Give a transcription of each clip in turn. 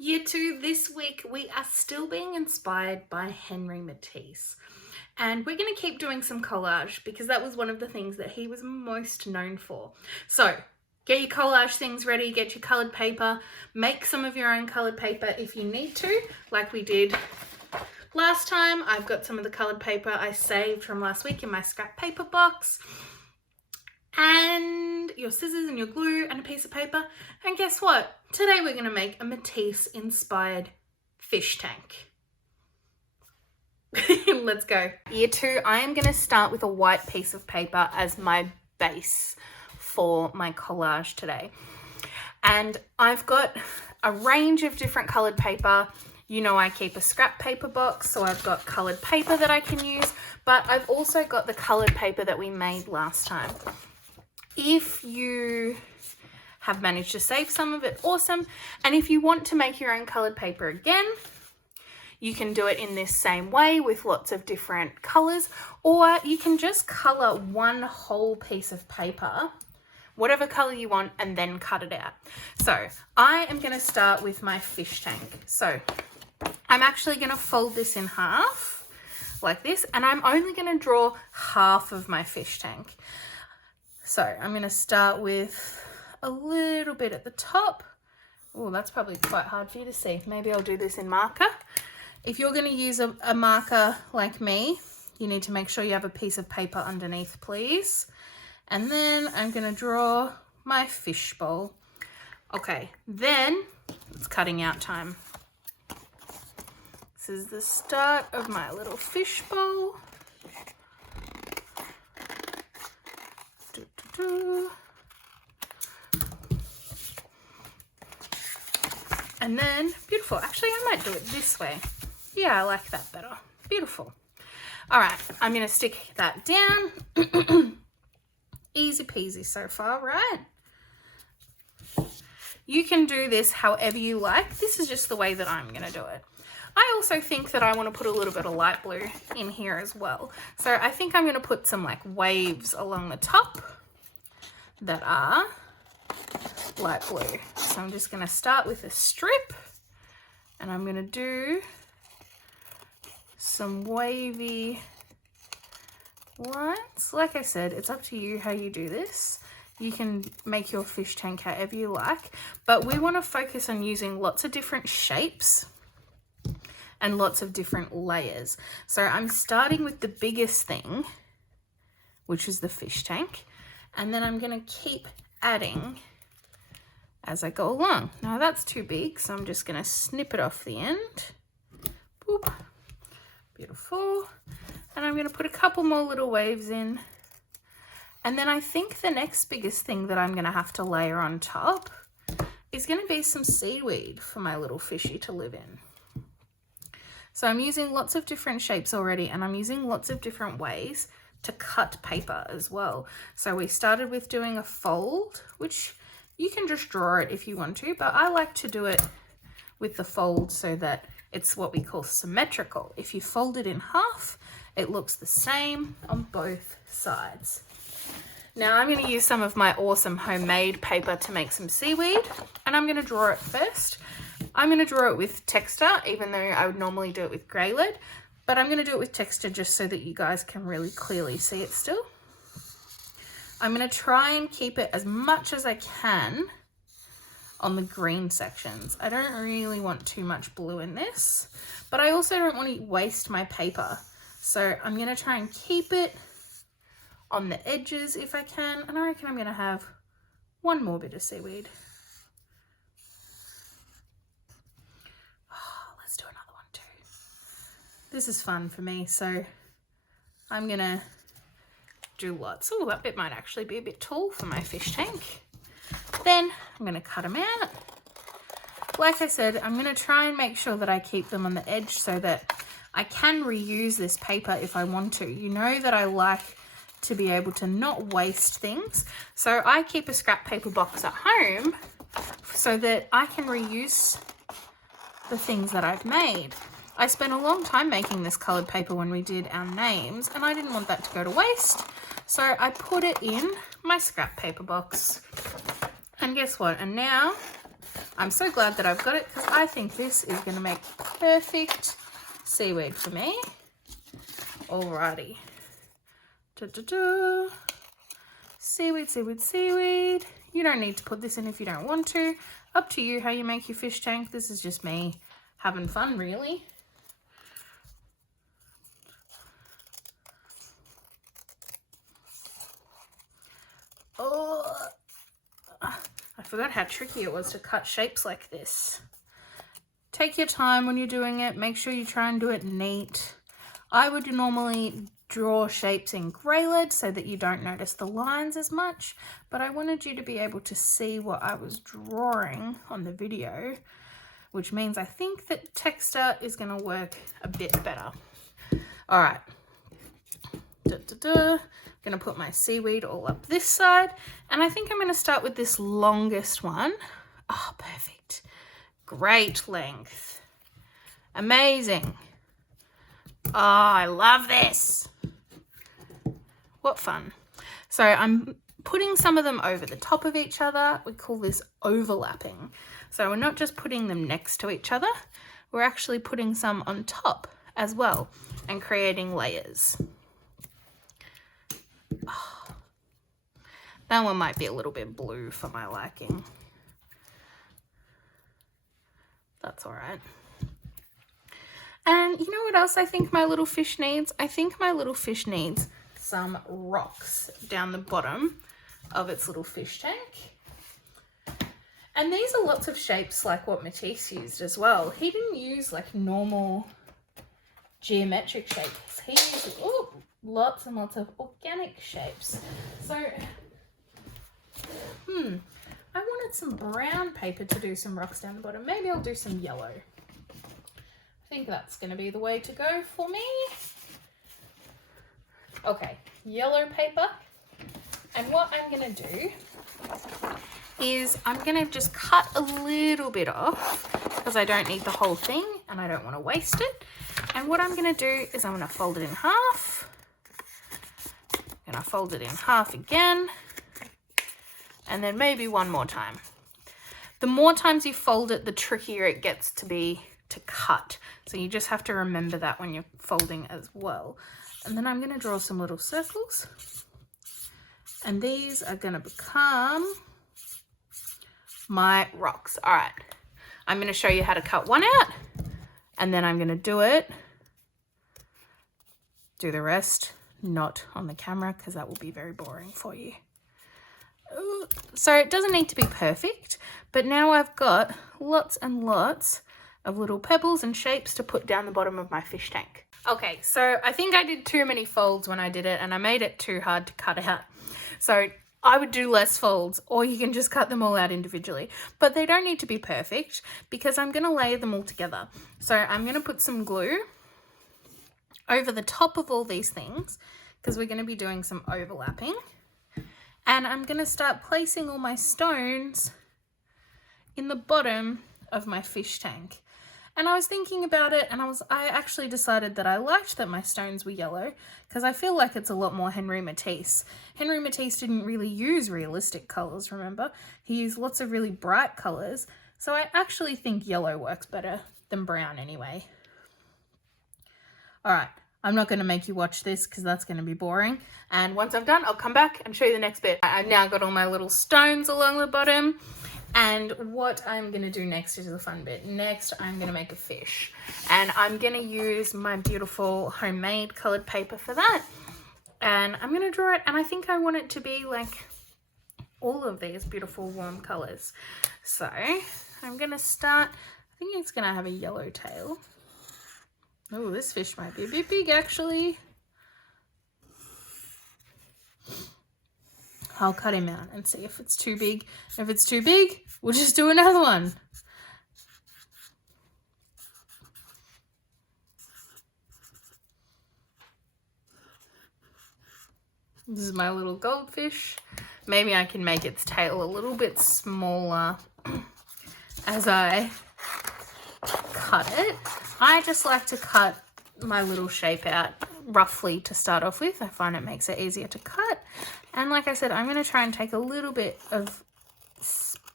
Year 2, this week we are still being inspired by Henry Matisse. And we're going to keep doing some collage because that was one of the things that he was most known for. So get your collage things ready, get your coloured paper, make some of your own coloured paper if you need to, like we did last time. I've got some of the coloured paper I saved from last week in my scrap paper box. And your scissors and your glue and a piece of paper. And guess what? Today we're going to make a Matisse inspired fish tank. Let's go. Year 2, I am going to start with a white piece of paper as my base for my collage today. And I've got a range of different coloured paper. You know, I keep a scrap paper box, so I've got coloured paper that I can use, but I've also got the coloured paper that we made last time. If you have managed to save some of it, awesome. And if you want to make your own coloured paper again, you can do it in this same way with lots of different colours, or you can just colour one whole piece of paper, whatever colour you want, and then cut it out. So I am going to start with my fish tank. So I'm actually going to fold this in half like this, and I'm only going to draw half of my fish tank. So I'm going to start with a little bit at the top. Oh, that's probably quite hard for you to see. Maybe I'll do this in marker. If you're going to use a marker like me, you need to make sure you have a piece of paper underneath, please. And then I'm going to draw my fish bowl. Okay, then it's cutting out time. This is the start of my little fish bowl. And then, beautiful. Actually, I might do it this way. Yeah, I like that better. Beautiful. All right, I'm going to stick that down. Easy peasy so far, right? You can do this however you like. This is just the way that I'm going to do it. I also think that I want to put a little bit of light blue in here as well. So I think I'm going to put some like waves along the top that are light blue. So I'm just going to start with a strip, and I'm going to do some wavy lines. Like I said, it's up to you how you do this. You can make your fish tank however you like, but we want to focus on using lots of different shapes and lots of different layers. So I'm starting with the biggest thing, which is the fish tank, and then I'm going to keep adding as I go along. Now that's too big, so I'm just going to snip it off the end. Boop. Beautiful. And I'm going to put a couple more little waves in. And then I think the next biggest thing that I'm going to have to layer on top is going to be some seaweed for my little fishy to live in. So I'm using lots of different shapes already, and I'm using lots of different ways to cut paper as well. So we started with doing a fold, which you can just draw it if you want to, but I like to do it with the fold so that it's what we call symmetrical. If you fold it in half, it looks the same on both sides. Now I'm going to use some of my awesome homemade paper to make some seaweed, and I'm going to draw it first. I'm going to draw it with texture, even though I would normally do it with grey lead. But I'm going to do it with texture just so that you guys can really clearly see it still. I'm going to try and keep it as much as I can on the green sections. I don't really want too much blue in this, but I also don't want to waste my paper. So I'm going to try and keep it on the edges if I can. And I reckon I'm going to have one more bit of seaweed. This is fun for me, so I'm gonna do lots. Oh, that bit might actually be a bit tall for my fish tank. Then I'm gonna cut them out. Like I said, I'm gonna try and make sure that I keep them on the edge so that I can reuse this paper if I want to. You know that I like to be able to not waste things. So I keep a scrap paper box at home so that I can reuse the things that I've made. I spent a long time making this coloured paper when we did our names, and I didn't want that to go to waste. So I put it in my scrap paper box. And guess what? And now I'm so glad that I've got it because I think this is going to make perfect seaweed for me. Alrighty. Seaweed, seaweed, seaweed. You don't need to put this in if you don't want to. Up to you how you make your fish tank. This is just me having fun, really. Oh, I forgot how tricky it was to cut shapes like this. Take your time when you're doing it. Make sure you try and do it neat. I would normally draw shapes in grey lead so that you don't notice the lines as much, but I wanted you to be able to see what I was drawing on the video, which means I think that texture is going to work a bit better. All right. I'm going to put my seaweed all up this side, and I think I'm going to start with this longest one. Oh, perfect. Great length. Amazing. Oh, I love this. What fun. So I'm putting some of them over the top of each other. We call this overlapping. So we're not just putting them next to each other, we're actually putting some on top as well and creating layers. Oh, that one might be a little bit blue for my liking. That's all right. And you know what else I think my little fish needs? I think my little fish needs some rocks down the bottom of its little fish tank. And these are lots of shapes like what Matisse used as well. He didn't use like normal geometric shapes. He used lots and lots of organic shapes. So, I wanted some brown paper to do some rocks down the bottom. Maybe I'll do some yellow. I think that's going to be the way to go for me. Okay, yellow paper. And what I'm going to do is I'm going to just cut a little bit off because I don't need the whole thing and I don't want to waste it. And what I'm going to do is I'm going to fold it in half. I'm going to fold it in half again. And then maybe one more time. The more times you fold it, the trickier it gets to be to cut. So you just have to remember that when you're folding as well. And then I'm going to draw some little circles. And these are going to become my rocks. All right. I'm going to show you how to cut one out. And then I'm going to do the rest, not on the camera, because that will be very boring for you. So it doesn't need to be perfect, but now I've got lots and lots of little pebbles and shapes to put down the bottom of my fish tank. Okay, so I think I did too many folds when I did it and I made it too hard to cut out. So I would do less folds, or you can just cut them all out individually, but they don't need to be perfect because I'm going to layer them all together. So I'm going to put some glue over the top of all these things because we're going to be doing some overlapping. And I'm going to start placing all my stones in the bottom of my fish tank. And I was thinking about it and I actually decided that I liked that my stones were yellow because I feel like it's a lot more Henri Matisse. Henri Matisse didn't really use realistic colours, remember? He used lots of really bright colours. So I actually think yellow works better than brown anyway. All right. I'm not going to make you watch this because that's going to be boring. And once I'm done, I'll come back and show you the next bit. I've now got all my little stones along the bottom. And what I'm going to do next is the fun bit. Next, I'm going to make a fish. And I'm going to use my beautiful homemade coloured paper for that. And I'm going to draw it. And I think I want it to be like all of these beautiful warm colours. So I'm going to start. I think it's going to have a yellow tail. Oh, this fish might be a bit big, actually. I'll cut him out and see if it's too big. If it's too big, we'll just do another one. This is my little goldfish. Maybe I can make its tail a little bit smaller as I cut it. I just like to cut my little shape out roughly to start off with. I find it makes it easier to cut. And like I said, I'm going to try and take a little bit of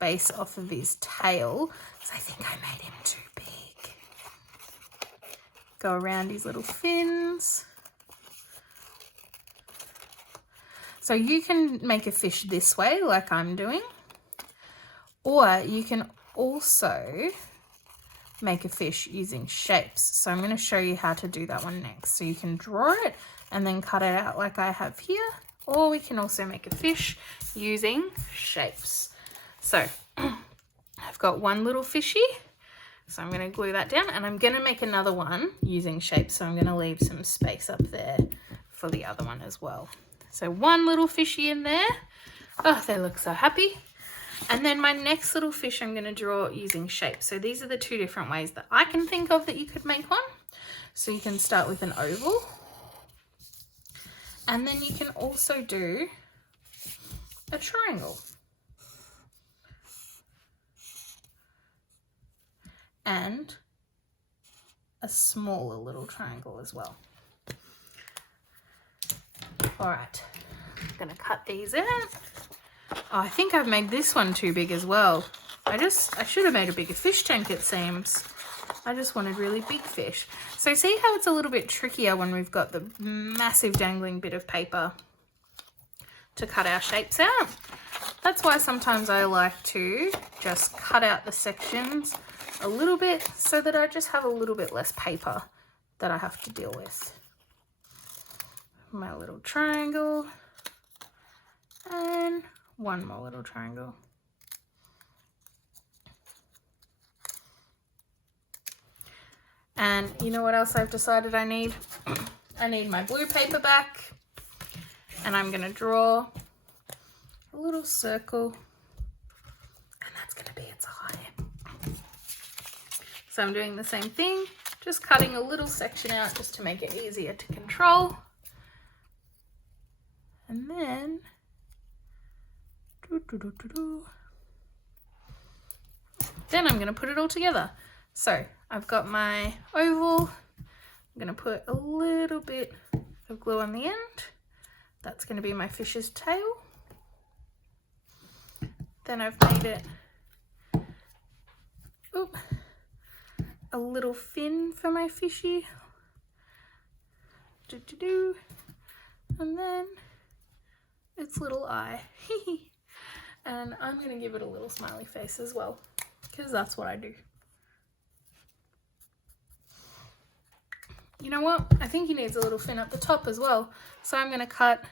base off of his tail, because I think I made him too big. Go around his little fins. So you can make a fish this way like I'm doing, or you can also make a fish using shapes. So I'm going to show you how to do that one next. So you can draw it and then cut it out like I have here, or we can also make a fish using shapes. So I've got one little fishy, so I'm going to glue that down, and I'm going to make another one using shapes. So I'm going to leave some space up there for the other one as well. So one little fishy in there. Oh, they look so happy. And then my next little fish I'm going to draw using shapes. So these are the two different ways that I can think of that you could make one. So you can start with an oval. And then you can also do a triangle. And a smaller little triangle as well. All right, I'm gonna cut these out. Oh, I think I've made this one too big as well. I should have made a bigger fish tank, it seems. I just wanted really big fish. So see how it's a little bit trickier when we've got the massive dangling bit of paper to cut our shapes out? That's why sometimes I like to just cut out the sections a little bit so that I just have a little bit less paper that I have to deal with. My little triangle and one more little triangle. And you know what else I've decided I need? I need my blue paper back, and I'm going to draw a little circle, and that's going to be its eye. So I'm doing the same thing, just cutting a little section out just to make it easier to control. And then, then I'm going to put it all together. So I've got my oval. I'm going to put a little bit of glue on the end. That's going to be my fish's tail. Then I've made it a little fin for my fishy. And then its little eye. And I'm going to give it a little smiley face as well, because that's what I do. You know what? I think he needs a little fin up the top as well. So I'm going to cut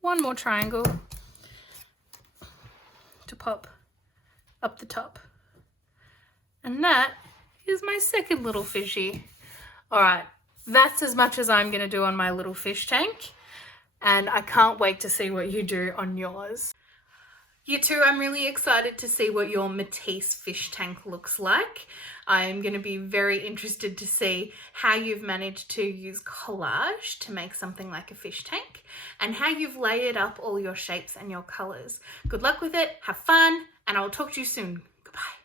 one more triangle to pop up the top. And that is my second little fishy. All right, that's as much as I'm going to do on my little fish tank. And I can't wait to see what you do on yours. You too, I'm really excited to see what your Matisse fish tank looks like. I'm going to be very interested to see how you've managed to use collage to make something like a fish tank, and how you've layered up all your shapes and your colours. Good luck with it, have fun, and I'll talk to you soon.